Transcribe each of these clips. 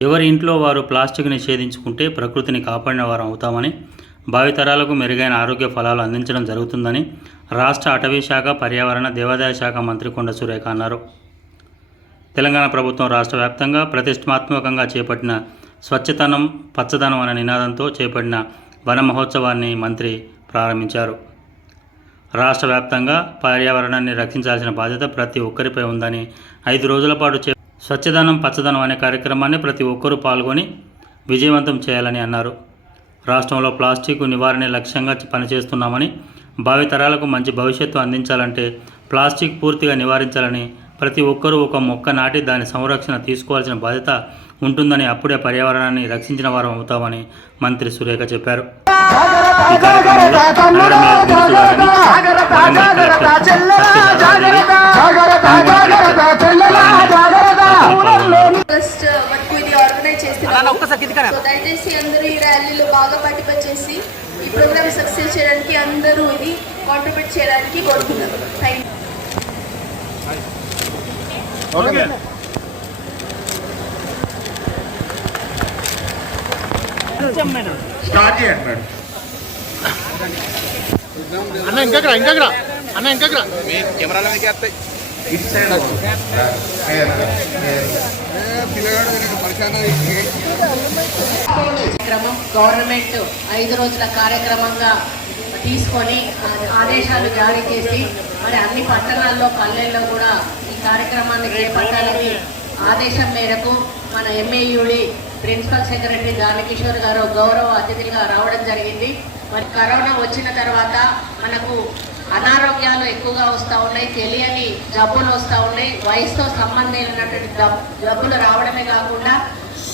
ఎవరి ఇంట్లో వారు ప్లాస్టిక్ నిషేధించుకుంటే ప్రకృతిని కాపాడిన వారం అవుతామని భావితరాలకు మెరుగైన ఆరోగ్య ఫలాలు అందించడం జరుగుతుందని రాష్ట్ర అటవీ శాఖ పర్యావరణ దేవాదాయ శాఖ మంత్రి కొండ సురేఖ అన్నారు. తెలంగాణ ప్రభుత్వం రాష్ట్ర వ్యాప్తంగా ప్రతిష్టాత్మకంగా చేపట్టిన స్వచ్ఛతనం పచ్చదనం అనే నినాదంతో చేపట్టిన వన మహోత్సవాన్ని మంత్రి ప్రారంభించారు. రాష్ట్ర వ్యాప్తంగా పర్యావరణాన్ని రక్షించాల్సిన బాధ్యత ప్రతి ఒక్కరిపై ఉందని ఐదు రోజుల పాటు చే స్వచ్ఛదనం పచ్చదనం అనే కార్యక్రమాన్ని ప్రతి ఒక్కరూ పాల్గొని విజయవంతం చేయాలని అన్నారు. రాష్ట్రంలో ప్లాస్టిక్ నివారణ లక్ష్యంగా పనిచేస్తున్నామని భావితరాలకు మంచి భవిష్యత్తు అందించాలంటే ప్లాస్టిక్ పూర్తిగా నివారించాలని ప్రతి ఒక్కరూ ఒక మొక్క నాటి దాని సంరక్షణ తీసుకోవాల్సిన బాధ్యత ఉంటుందని అప్పుడే పర్యావరణాన్ని రక్షించిన వారం అవుతామని మంత్రి సురేఖ చెప్పారు. ఈ ఫస్ట్ మటుకు ఇది ఆర్గనైజ్ చేస్తున్నాము సో దయచేసి అందరూ ఈ ర్యాలీలో బాగా పార్టిసిపేట్ చేసి ఈ ప్రోగ్రామ్ సక్సెస్ చేయడానికి అందరూ ఇది కాంట్రిబ్యూట్ చేయడానికి కోరుతున్నాను థ్యాంక్ యూ స్టార్ట్ చేయండి మేడం. అన్న ఇంకా ఇంకా అన్న ఇంకా కెమెరాల ఇటు సైడ్ కార్యక్రమం గవర్నమెంట్ ఐదు రోజుల కార్యక్రమంగా తీసుకొని ఆదేశాలు జారీ చేసి మరి అన్ని పట్టణాల్లో పల్లెల్లో కూడా ఈ కార్యక్రమాన్ని చేపట్టాలని ఆదేశం మేరకు మన ఎంఏయుడి ప్రిన్సిపల్ సెక్రటరీ దానకిషోర్ గారు గౌరవ అతిథిగా రావడం జరిగింది. మరి కరోనా వచ్చిన తర్వాత మనకు అనారోగ్యాలు ఎక్కువగా వస్తూ ఉన్నాయి. తెలియని జబ్బులు వస్తూ ఉన్నాయి. వయసుతో సంబంధం లేనటువంటి జబ్బులు రావడమే కాకుండా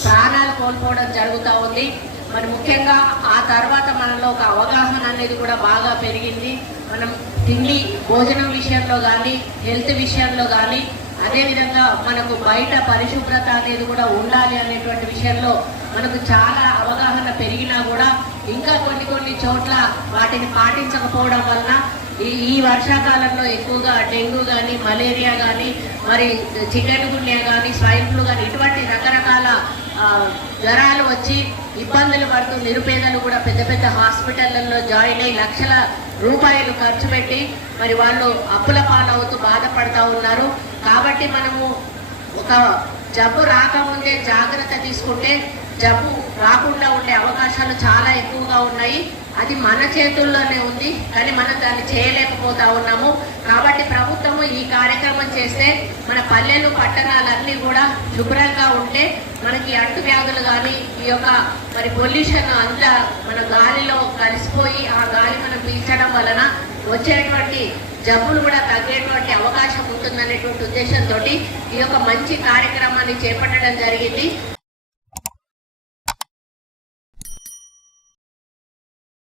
ప్రాణాలు కోల్పోవడం జరుగుతూ ఉంది. మరి ముఖ్యంగా ఆ తర్వాత మనలో ఒక అవగాహన అనేది కూడా బాగా పెరిగింది. మనం తిండి భోజనం విషయంలో కానీ హెల్త్ విషయంలో కానీ అదేవిధంగా మనకు బయట పరిశుభ్రత అనేది కూడా ఉండాలి అనేటువంటి విషయంలో మనకు చాలా అవగాహన పెరిగినా కూడా ఇంకా కొన్ని కొన్ని చోట్ల వాటిని పాటించకపోవడం వలన ఈ ఈ వర్షాకాలంలో ఎక్కువగా డెంగ్యూ కానీ మలేరియా కానీ మరి చికెన్ గున్యా కానీ స్వైన్ ఫ్లూ కానీ ఇటువంటి రకరకాల జ్వరాలు వచ్చి ఇబ్బందులు పడుతూ నిరుపేదలు కూడా పెద్ద పెద్ద హాస్పిటళ్ళలో జాయిన్ అయ్యి లక్షల రూపాయలు ఖర్చు పెట్టి మరి వాళ్ళు అప్పుల పాలవుతూ బాధపడతా ఉన్నారు. కాబట్టి మనము ఒక జబ్బు రాకముందే జాగ్రత్త తీసుకుంటే జబ్బు రాకుండా ఉండే అవకాశాలు చాలా ఎక్కువగా ఉన్నాయి. అది మన చేతుల్లోనే ఉంది కానీ మనం దాన్ని చేయలేకపోతా ఉన్నాము. కాబట్టి ప్రభుత్వము ఈ కార్యక్రమం చేస్తే మన పల్లెలు పట్టణాలన్నీ కూడా శుభ్రంగా ఉంటే మనకి అంటు వ్యాధులు కానీ ఈ యొక్క మరి పొల్యూషన్ అంతా మన గాలిలో కలిసిపోయి ఆ గాలి మనం పీల్చడం వలన వచ్చేటువంటి జబ్బులు కూడా తగ్గేటువంటి అవకాశం ఉంటుందనేటువంటి ఉద్దేశంతో ఈ యొక్క మంచి కార్యక్రమాన్ని చేపట్టడం జరిగింది.